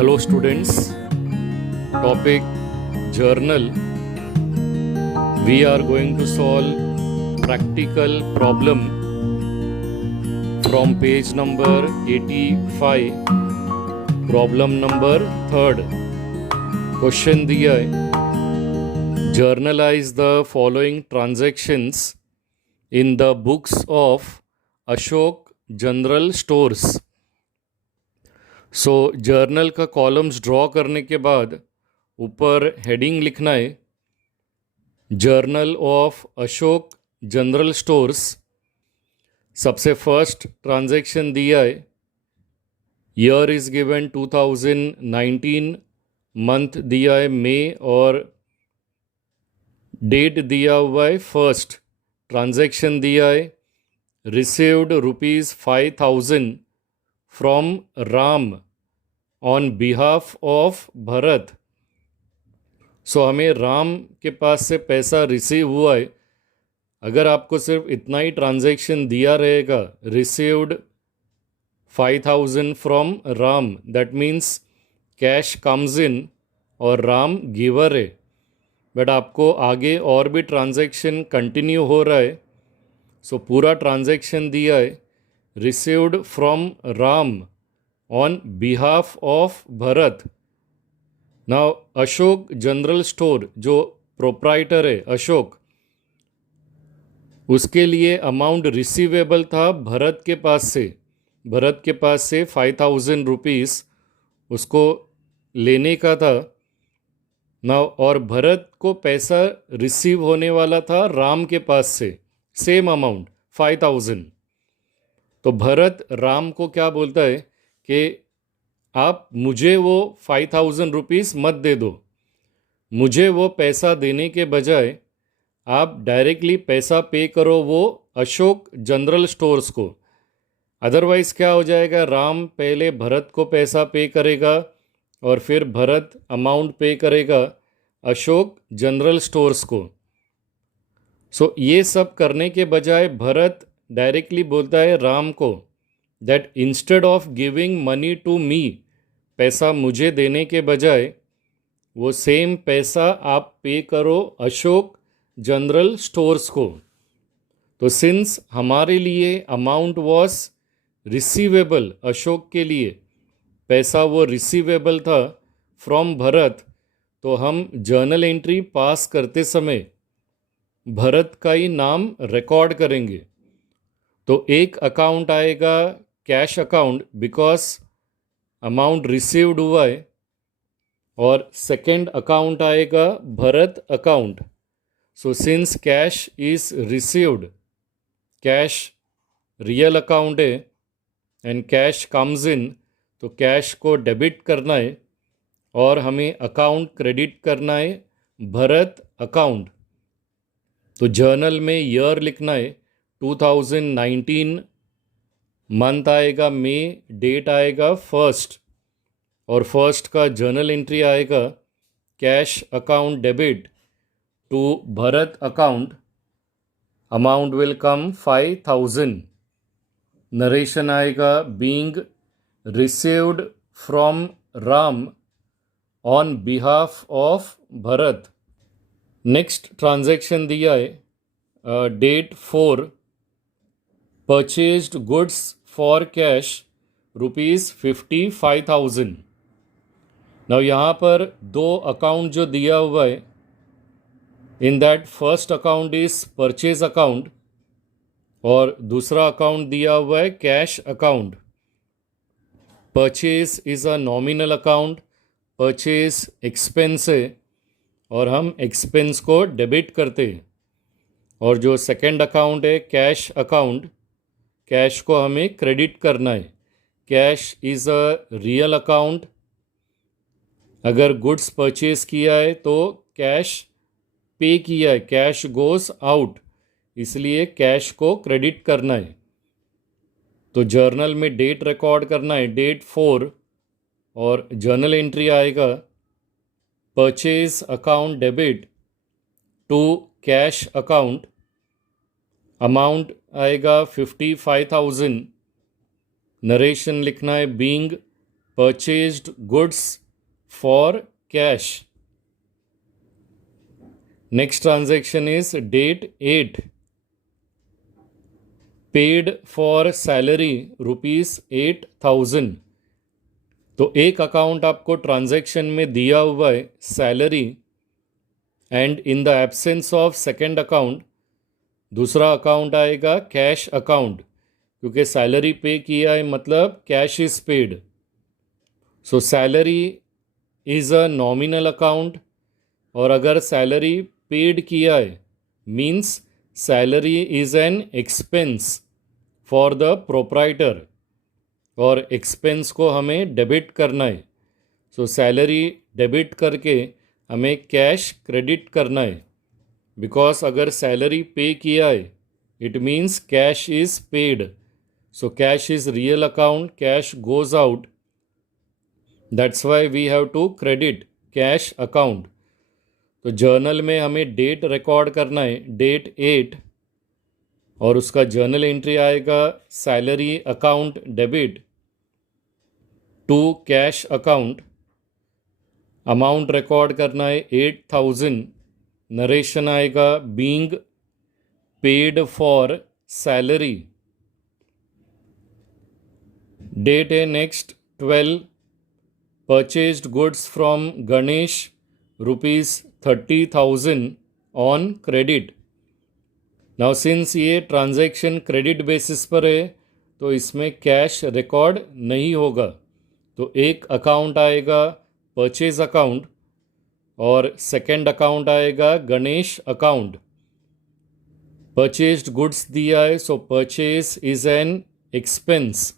Hello students, topic journal. We are going to solve practical problem from page number 85, problem number 3rd. Question दिया है, journalize the following transactions in the books of Ashok General Stores. So journal का columns draw करने के बाद ऊपर heading लिखना है journal of Ashok general stores. सबसे फर्स्ट ट्रांजैक्शन दिया है, ईयर इज़ गिवन 2019, मंथ दिया है मई और डेट दिया हुआ है फर्स्ट. ट्रांजैक्शन दिया है received ₹5,000 from Ram on behalf of Bharat. So हमें राम के पास से पैसा रिसीव हुआ है. अगर आपको सिर्फ इतना ही ट्रांजैक्शन दिया रहेगा, received 5,000 from Ram, that means cash comes इन और राम गिवर है. बट आपको आगे और भी ट्रांजैक्शन कंटिन्यू हो रहा है. सो पूरा ट्रांजैक्शन दिया है received from Ram on behalf of Bharat. Now Ashok general store जो प्रोप्राइटर है अशोक, उसके लिए अमाउंट रिसीवेबल था भरत के पास से. भरत के पास से 5,000 रुपीज़ उसको लेने का था. नाउ और भरत को पैसा रिसीव होने वाला था राम के पास से, सेम अमाउंट 5,000. तो भरत राम को क्या बोलता है कि आप मुझे वो 5,000 रुपीज़ मत दे दो, मुझे वो पैसा देने के बजाय आप डायरेक्टली पैसा पे करो वो अशोक जनरल स्टोर्स को. अदरवाइज़ क्या हो जाएगा, राम पहले भरत को पैसा पे करेगा और फिर भरत अमाउंट पे करेगा अशोक जनरल स्टोर्स को. सो ये सब करने के बजाय भरत डायरेक्टली बोलता है राम को that instead of giving money to me, पैसा मुझे देने के बजाय वो सेम पैसा आप पे करो अशोक जनरल स्टोर्स को. तो सिंस हमारे लिए अमाउंट वॉज रिसीवेबल, अशोक के लिए पैसा वो रिसीवेबल था फ्रॉम भरत, तो हम जर्नल एंट्री पास करते समय भरत का ही नाम रिकॉर्ड करेंगे. तो एक अकाउंट आएगा cash account because amount received हुआ है, और सेकंड अकाउंट आएगा Bharat account. So since cash is received, cash real account है एंड कैश कम्स इन, तो कैश को डेबिट करना है और हमें अकाउंट क्रेडिट करना है भरत अकाउंट. तो जर्नल में ईयर लिखना है 2019, मंथ आएगा मई, डेट आएगा फर्स्ट, और फर्स्ट का जर्नल एंट्री आएगा cash account debit to Bharat account. Amount will come 5,000. Narration आएगा being received from Ram on behalf of Bharat. Next transaction दिया है date 4, purchased goods for cash ₹55,000. Now यहाँ पर दो अकाउंट जो दिया हुआ है, in that first account is purchase account और दूसरा अकाउंट दिया हुआ है cash account. Purchase is a nominal account, purchase expense है और हम एक्सपेंस को डेबिट करते हैं. और जो सेकंड अकाउंट है कैश अकाउंट, कैश को हमें क्रेडिट करना है. Cash is a real account. अगर गुड्स परचेज किया है तो कैश पे किया है, कैश गोस आउट, इसलिए कैश को क्रेडिट करना है. तो जर्नल में डेट रिकॉर्ड करना है, डेट 4, और जर्नल एंट्री आएगा purchase account debit to cash account. Amount आएगा 55,000. नरेशन लिखना है being purchased goods for cash. Next transaction is date 8. Paid for salary rupees 8,000. तो एक अकाउंट आपको ट्रांजैक्शन में दिया हुआ है salary, and in the absence of second account दूसरा अकाउंट आएगा कैश अकाउंट, क्योंकि सैलरी पे किया है मतलब cash is paid. So salary is a nominal account, और अगर सैलरी पेड किया है means salary is an expense for the proprietor, और एक्सपेंस को हमें डेबिट करना है. सो सैलरी डेबिट करके हमें कैश क्रेडिट करना है, बिकॉज अगर सैलरी पे किया है it means cash is paid. So cash is real account, cash goes out, that's why we have to credit cash account. तो जर्नल में हमें डेट रिकॉर्ड करना है, डेट 8, और उसका जर्नल एंट्री आएगा salary account debit to cash account. Amount record करना है 8,000. नरेशन आएगा being paid for salary. Date है next 12. Purchased goods from Ganesh rupees 30,000 on credit. Now since ये ट्रांजैक्शन क्रेडिट बेसिस पर है तो इसमें कैश रिकॉर्ड नहीं होगा. तो एक अकाउंट आएगा परचेज अकाउंट और सेकंड अकाउंट आएगा गणेश अकाउंट. परचेज्ड गुड्स दिया है, सो परचेज इज एन एक्सपेंस,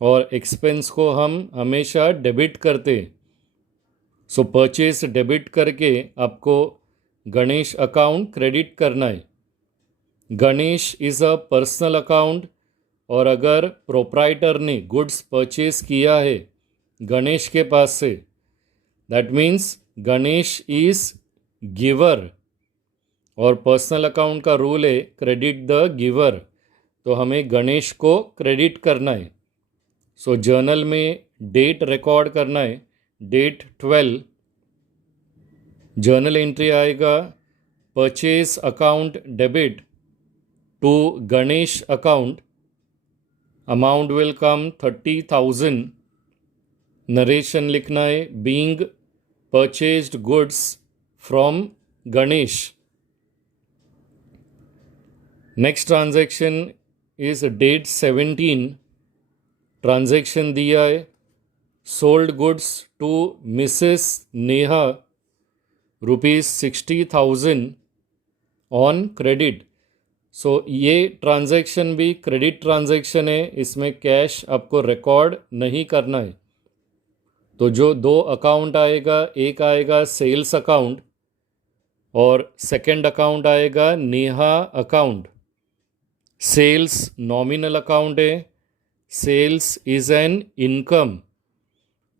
और एक्सपेंस को हम हमेशा डेबिट करते. सो परचेज डेबिट करके आपको गणेश अकाउंट क्रेडिट करना है. Ganesh is a personal account, और अगर प्रोप्राइटर ने गुड्स परचेज किया है गणेश के पास से, that means Ganesh is giver, और पर्सनल अकाउंट का रूल है क्रेडिट द गिवर, तो हमें गणेश को क्रेडिट करना है. सो जर्नल में डेट रिकॉर्ड करना है, डेट 12. जर्नल एंट्री आएगा purchase account debit to Ganesh account. Amount will come 30,000. Narration लिखना है being purchased goods from Ganesh. Next transaction is date 17. Transaction दिया है sold goods to Mrs Neha rupees 60,000 on credit. So ये transaction भी credit transaction है, इसमें cash आपको रिकॉर्ड नहीं करना है. तो जो दो अकाउंट आएगा, एक आएगा सेल्स अकाउंट और सेकंड अकाउंट आएगा Neha account. Sales nominal account है, सेल्स इज़ एन इनकम,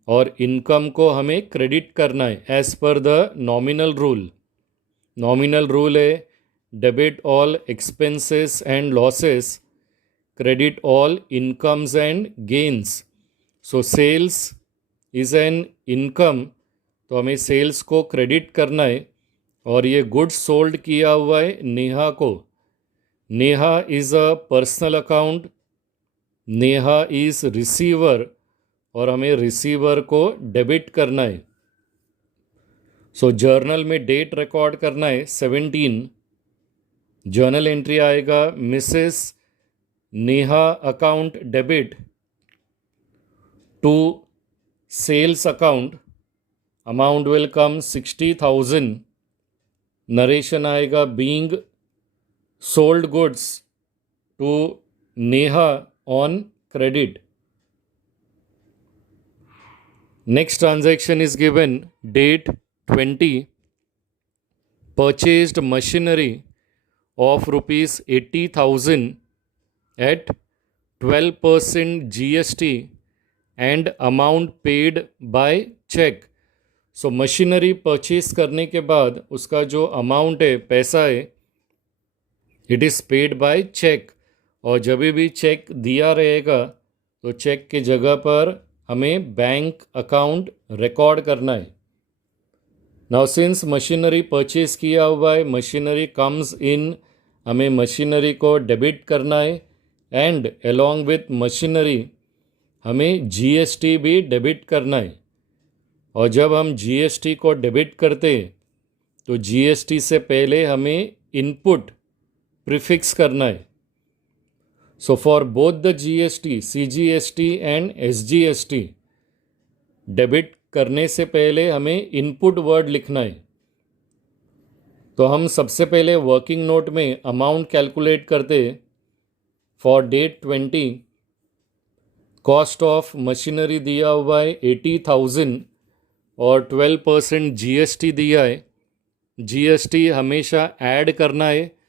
और इनकम को हमें क्रेडिट करना है as per the nominal rule. Nominal rule है debit all expenses and losses, credit all incomes and gains. So sales is an income, तो हमें sales को क्रेडिट करना है, और ये गुड्स सोल्ड किया हुआ है नेहा को. Neha is a personal account, Neha is receiver, और हमें रिसीवर को डेबिट करना है. सो जर्नल में डेट रिकॉर्ड करना है 17. जर्नल एंट्री आएगा Mrs Neha account debit to sales account. Amount will come 60,000. Narration आएगा being sold goods to Neha on credit. Next transaction is given date 20. Purchased machinery of rupees 80,000 at 12% GST and amount paid by check. So machinery purchase करने के बाद उसका जो amount है, पैसा है, it is paid by cheque, और जब भी चेक दिया रहेगा तो चेक के जगह पर हमें बैंक अकाउंट रिकॉर्ड करना है। नाउ सिंस मशीनरी परचेज किया हुआ है, मशीनरी कम्स इन, हमें मशीनरी को डेबिट करना है एंड अलॉन्ग विथ मशीनरी हमें जीएसटी भी डेबिट करना है। और जब हम जीएसटी को डेबिट करते हैं तो जीएसटी से पहले हमें इनपुट प्रीफिक्स करना है। So for both the GST, CGST and SGST, debit करने से पहले हमें इनपुट वर्ड लिखना है। तो हम सबसे पहले वर्किंग नोट में अमाउंट कैलकुलेट करते। For date 20 cost of machinery दिया हुआ है 80,000 और 12% जीएसटी दिया है। जीएसटी हमेशा ऐड करना है।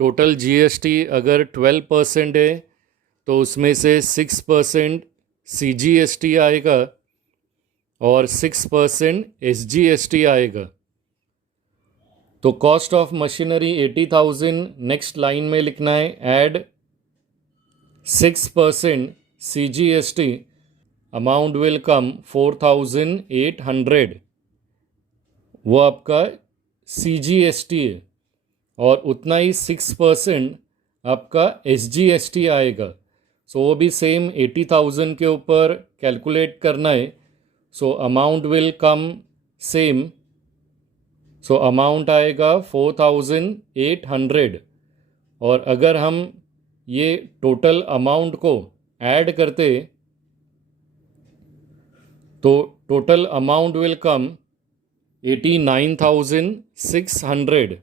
टोटल जीएसटी अगर 12% है तो उसमें से 6% सीजीएसटी आएगा और 6% एसजीएसटी आएगा। तो cost of machinery 80,000, next line में लिखना है ऐड 6% सीजीएसटी, अमाउंट विल कम 4,800। वो आपका सीजीएसटी है और उतना ही 6% आपका एसजीएसटी आएगा। सो वो भी सेम 80,000 के ऊपर कैलकुलेट करना है। So amount will come same, so amount आएगा 4,800। और अगर हम ये टोटल अमाउंट को ऐड करते तो total amount will come 89,600।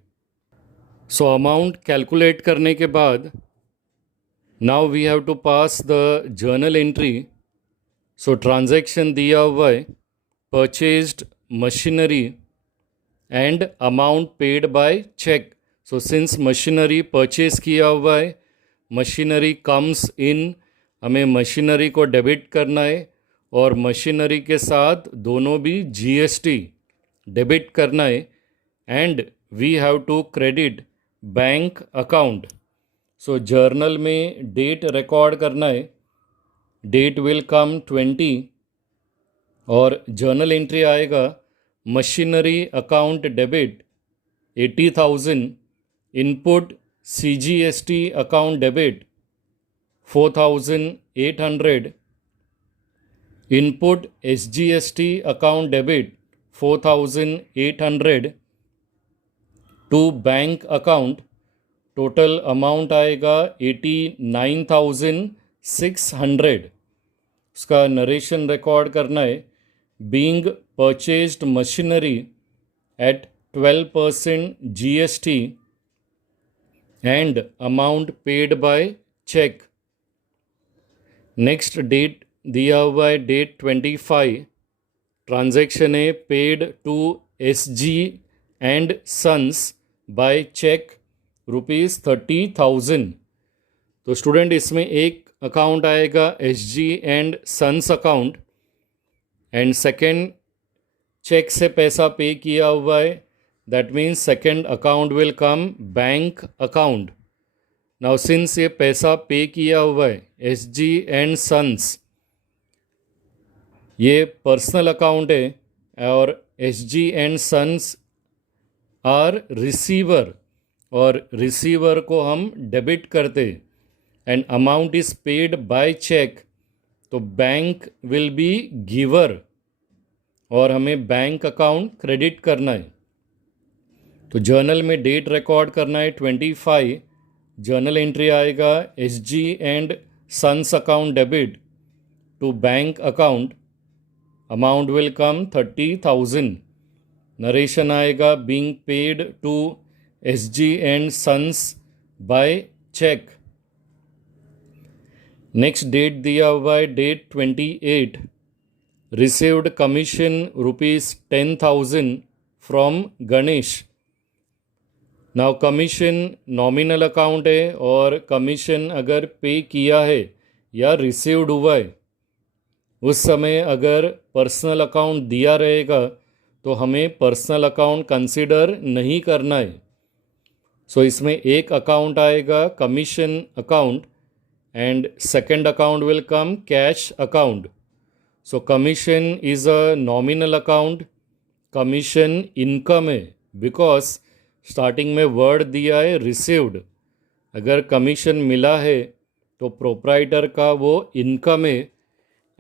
So amount calculate करने के बाद now we have to pass the journal entry. So transaction दिया हुआ है purchased machinery and amount paid by cheque. So since machinery purchase किया हुआ है, मशीनरी कम्स इन, हमें मशीनरी को डेबिट करना है और मशीनरी के साथ दोनों भी जीएसटी डेबिट करना है and we have to credit bank account. So journal में डेट रिकॉर्ड करना है। डेट विल कम 20 और जर्नल एंट्री आएगा machinery account debit 80,000, input CGST account debit 4,800, input SGST account debit 4,800 to bank account. Total amount आएगा 89,600। उसका narration record करना है। Being purchased machinery at 12% GST and amount paid by cheque. Next date दिया हुआ है date 25, transaction है paid to SG and sons by cheque ₹30,000। तो student इसमें एक अकाउंट आएगा SG and sons account and second cheque से पैसा पे किया हुआ है, that means second account will come bank account. Now since ये पैसा पे किया हुआ है एसजी एंड सन्स, ये पर्सनल अकाउंट है और SG and sons are receiver और रिसीवर को हम डेबिट करते and amount is paid by check, तो बैंक विल बी गिवर और हमें बैंक अकाउंट क्रेडिट करना है। तो जर्नल में डेट रिकॉर्ड करना है 25, जर्नल एंट्री आएगा SG and sons account debit to bank account, amount will come 30,000। Narration आएगा being paid to SG and sons by cheque. Next date दिया हुआ है date 28, received commission ₹10,000 from Ganesh. Now commission nominal account है और commission अगर पे किया है या रिसीव्ड हुआ है उस समय अगर पर्सनल अकाउंट दिया रहेगा तो हमें पर्सनल अकाउंट कंसिडर नहीं करना है। सो इसमें एक अकाउंट आएगा commission account and second account will come cash account. So commission is a nominal account, commission income है बिकॉज स्टार्टिंग में वर्ड दिया है रिसीव्ड। अगर कमीशन मिला है तो प्रोप्राइटर का वो इनकम है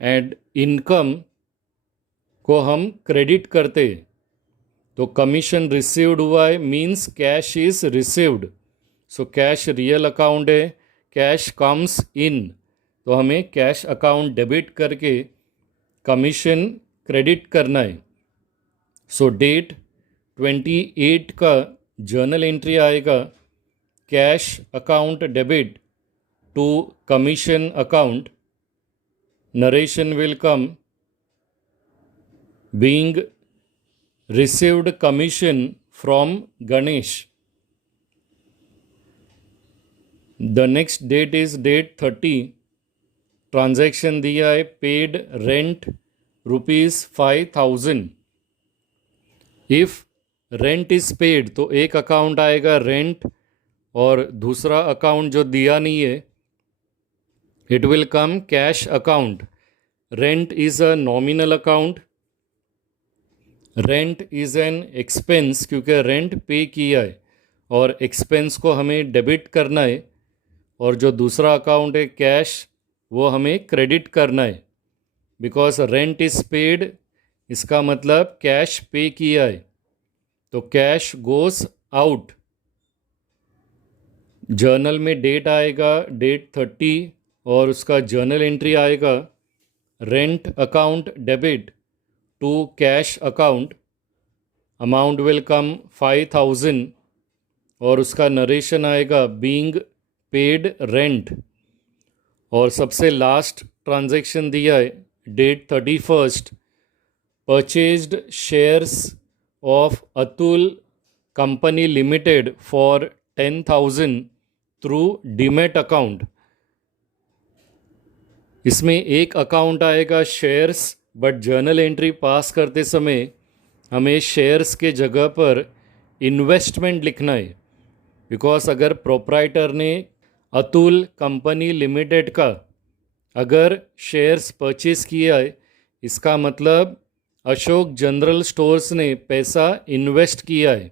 एंड इनकम को हम क्रेडिट करते। तो कमीशन रिसीव्ड हुआ है means cash is received. So cash real account है, कैश कम्स इन, तो हमें कैश अकाउंट डेबिट करके कमीशन क्रेडिट करना है। सो डेट 28 का जर्नल एंट्री आएगा, cash account debit to commission account, narration will come being received commission from Ganesh. The next date is date 30. Transaction दिया है paid rent ₹5,000. If rent is paid तो एक account आएगा rent और दूसरा account जो दिया नहीं है it will come cash account. Rent is a nominal account, rent is an expense क्योंकि रेंट पे किया है और एक्सपेंस को हमें डेबिट करना है, और जो दूसरा अकाउंट है कैश वो हमें क्रेडिट करना है बिकॉज रेंट इज़ पेड, इसका मतलब कैश पे किया है. तो कैश गोस आउट. जर्नल में डेट आएगा डेट 30 और उसका जर्नल एंट्री आएगा rent account debit to cash account, amount will come 5,000 और उसका नरेशन आएगा बीइंग पेड रेंट. और सबसे लास्ट ट्रांजैक्शन दिया है date 31, purchased shares of Atul company limited for 10,000 through demat account. इसमें एक अकाउंट आएगा shares, but journal entry pass करते समय हमें शेयर्स के जगह पर इन्वेस्टमेंट लिखना है बिकॉज अगर प्रोप्राइटर ने अतुल कंपनी लिमिटेड का अगर शेयर्स परचेज किया है इसका मतलब अशोक जनरल स्टोर्स ने पैसा इन्वेस्ट किया है.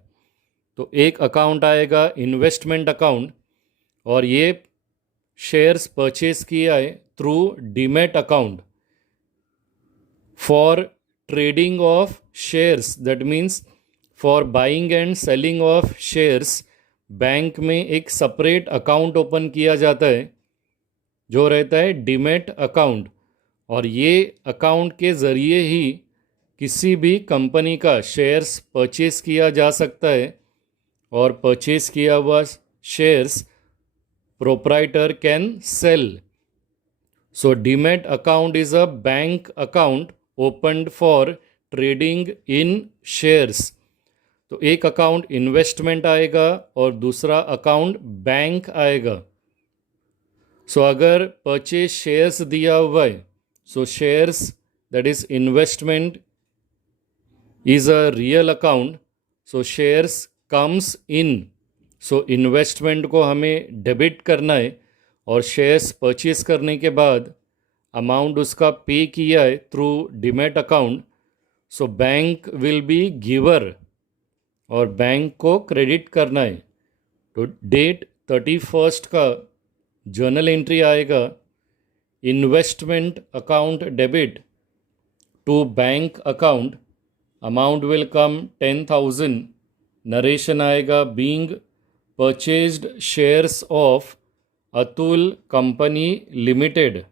तो एक अकाउंट आएगा इन्वेस्टमेंट अकाउंट और ये शेयर्स परचेज किया है through demat account. For trading of shares, that means for buying and selling of shares, bank में एक सेपरेट अकाउंट ओपन किया जाता है जो रहता है डीमेट अकाउंट, और ये अकाउंट के ज़रिए ही किसी भी कंपनी का शेयर्स परचेज किया जा सकता है और परचेज किया हुआ shares proprietor can sell. So demat account is a bank account opened for trading in shares. तो एक अकाउंट इन्वेस्टमेंट आएगा और दूसरा अकाउंट बैंक आएगा. सो अगर परचेज शेयर्स दिया हुआ है so shares that is investment is a real account, so shares comes in. So investment को हमें डेबिट करना है और शेयर्स परचेज करने के बाद अमाउंट उसका पे किया है through demat account. So bank will be giver और बैंक को क्रेडिट करना है. तो डेट 31 का जर्नल एंट्री आएगा investment account debit to bank account, amount will come 10,000, narration आएगा being purchased shares of Atul company limited.